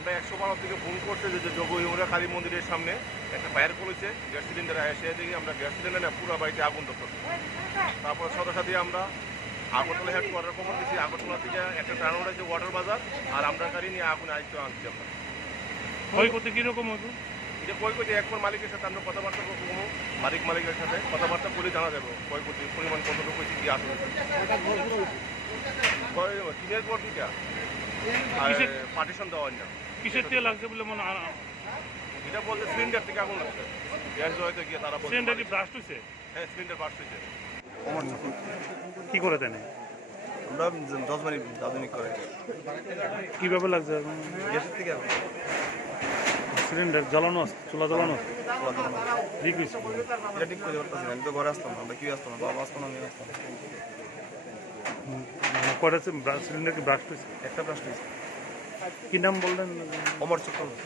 আমরা 112 থেকে ফোন করতে যে যোগ ইমরা কালী মন্দিরের সামনে একটা ফায়ার করেছে, গ্যাস সিলিন্ডার এসে দেখি আমরা গ্যাস সিলিন্ডার না পুরো বাড়িতে আগুন ধরতেছে। তারপর সাথে সাথে আমরা আগরতলা হেডকোয়ার্টার খবর দিচ্ছি, আগরতলা থেকে একটা ট্রান্সপোর্ট আছে ওয়াটার বাজার, আর আমরা গাড়ি নিয়ে আগুন আয়ত্ত আনছি আমরা। ক্ষয়ক্ষতি কীরকম হতো? এটা ক্ষয়ক্ষতি একবার মালিকের সাথে আমরা কথাবার্তা করবো, মালিকের সাথে কথাবার্তা করে জানা যাবে ক্ষয়ক্ষতির পরিমাণ কতটুকু হয়েছে, কি আসবে। টিনের পর দুইটা পার্টিশন দেওয়ার না। কিসের থেকে লাগছে বলে মনে হয়? এটা বলতে সিলিন্ডার থেকে আগুন লাগছে, গ্যাস হয়তো গিয়ে তারা সিলিন্ডার কি ব্লাস্ট হয়েছে? হ্যাঁ, সিলিন্ডার বাস্ট হয়েছে। কি করে দেন? আমরা 10 বাড়ি আধুনিক করে কিভাবে লাগছে? গ্যাসের থেকে সিলিন্ডার জ্বালানো আছে, চুলা জ্বালানো আছে, ঠিক হয়েছে। এটা ঠিক করে পারতেছি না। আমি তো ঘরে আসতাম না, আমরা কি আসতাম না, বাবা আসতাম না, আমি আসতাম না। কয়টা সিলিন্ডার কি ব্লাস্ট হয়েছে? একটা ব্লাস্ট হয়েছে। কি নাম বললেন? অমর চক্রবর্তী।